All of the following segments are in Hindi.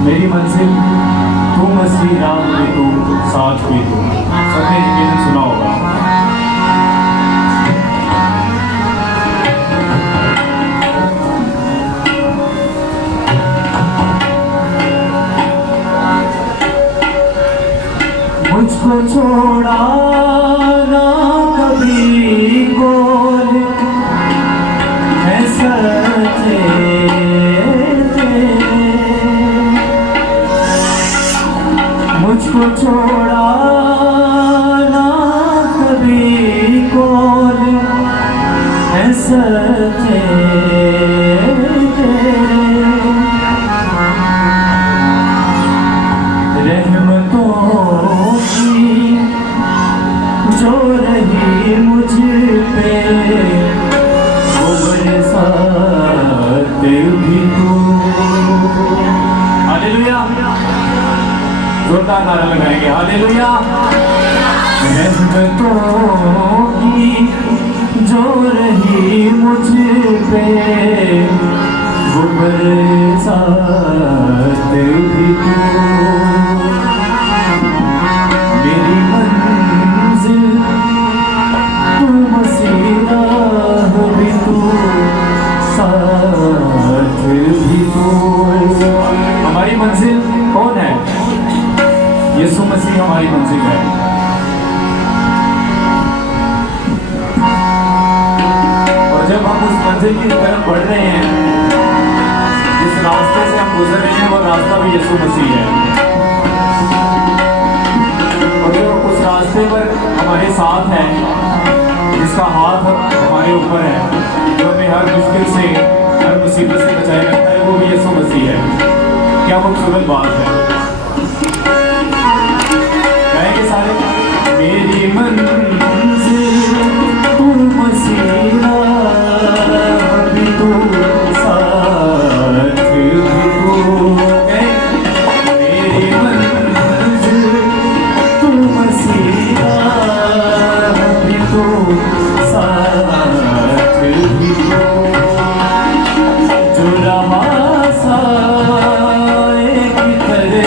मेरी मंजिल तू मसीह, राह में तू, साथ में तू। सबने यकीनन सुना होगा। मुझको छोड़ा ना कभी बोल है सच्चे मुझको छोड़ा ना कभी कोल है सच्चे रहमतों की जो रही मुझ पे वो बरसात भी तू। हालेलुया, जोरदार नारा लगाएंगे हालेलुया। रहमतों की जो रही मुझ पे वो बरसात भी तू। मेरी मंजिल तू मसीह, राह भी तू, साथ भी तू। हमारी मंजिल कौन है? यीशु मसीह हमारी मंजिल है। और जब हम उस मंजिल की तरफ बढ़ रहे हैं, जिस रास्ते से हम गुजर रहे हैं वो रास्ता भी यीशु मसीह है। और जो उस रास्ते पर हमारे साथ है, जिसका हाथ हमारे ऊपर है, जो हमें हर मुश्किल से, हर मुसीबत से बचाए रखता है, वो भी यीशु मसीह है। क्या खूबसूरत बात है। सारे मेरी मंजिल तू मसीह, राह भी तू, साथ भी तू। मेरी मंजिल तू मसीह, राह भी तू, साथ भी तू। जो रहा साए की तरह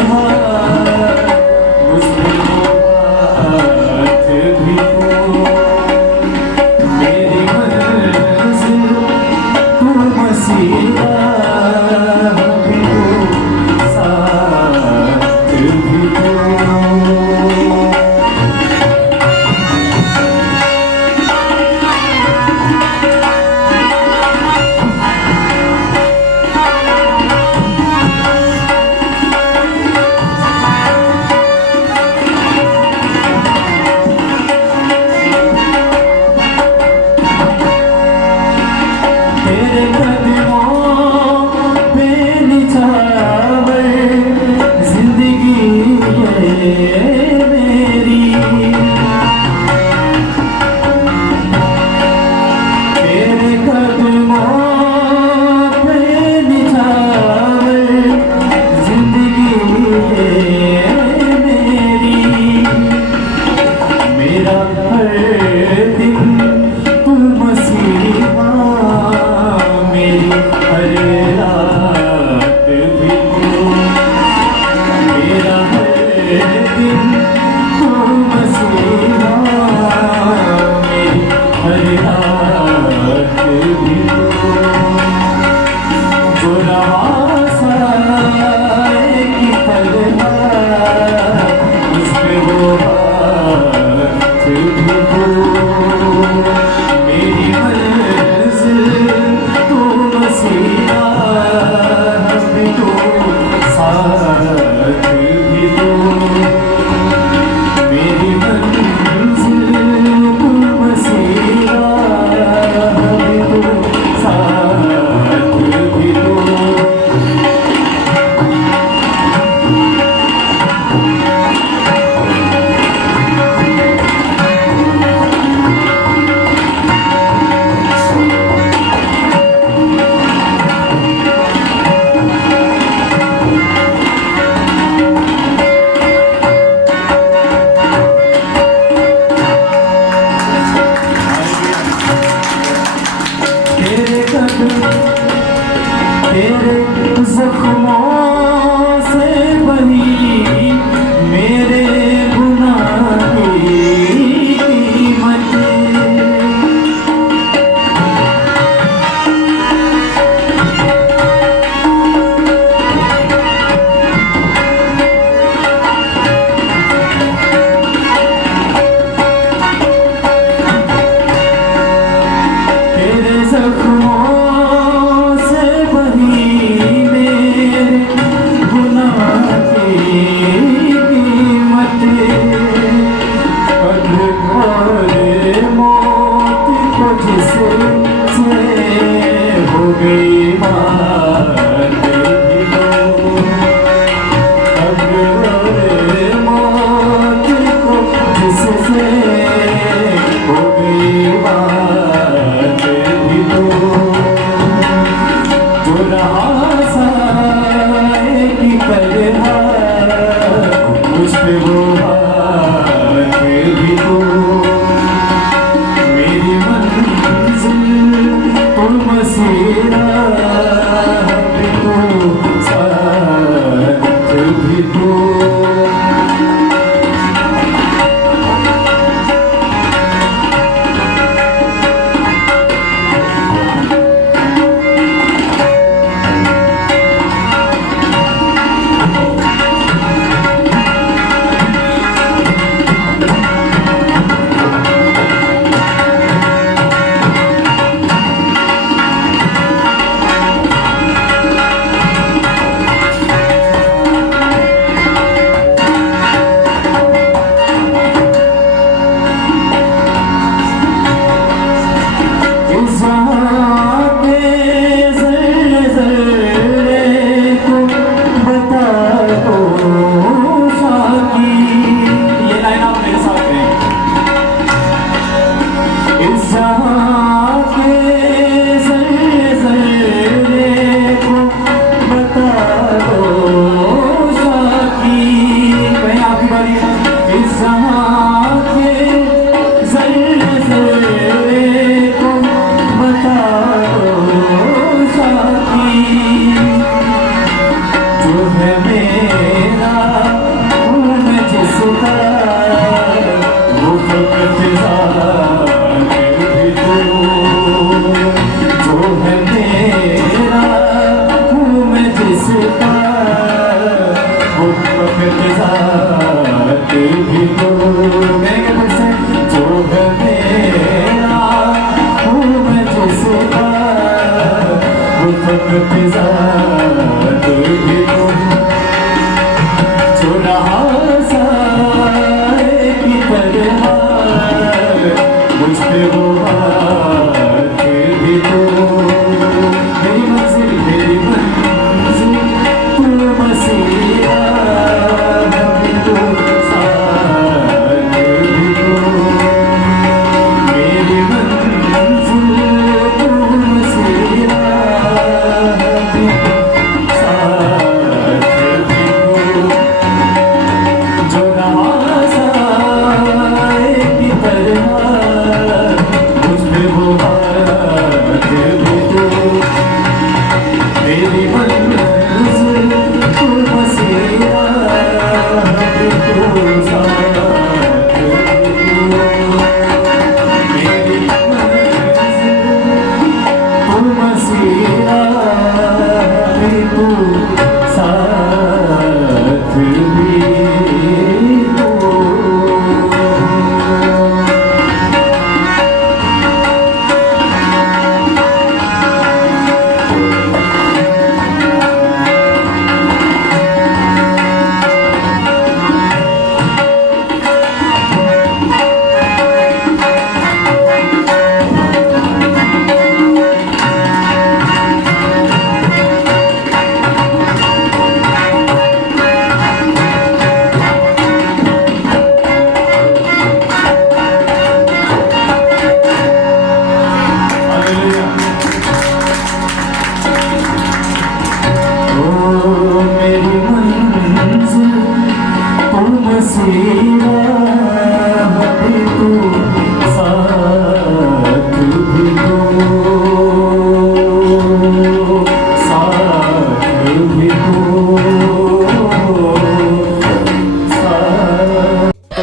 गई बात भी तो, कब्र और मौत को जिससे हो गई बात भी तो, जो रहा साए की तरह मुझ पे वो हाथ भी तो, मेरी मंजिल तुम मसीहा भी तो, साथ भी तो।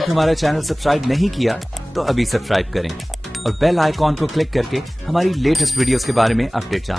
हमारा चैनल सब्सक्राइब नहीं किया तो अभी सब्सक्राइब करें और बेल आइकॉन को क्लिक करके हमारी लेटेस्ट वीडियोस के बारे में अपडेट जानें।